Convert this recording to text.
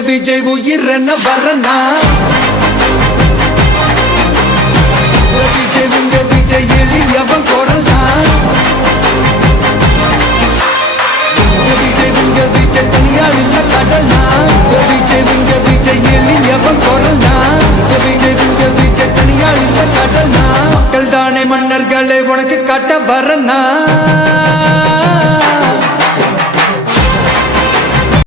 விஜய் உயிர் என்ன வரனா விஜய் எளியவன் குரல் தான் விஜய் தனியாளி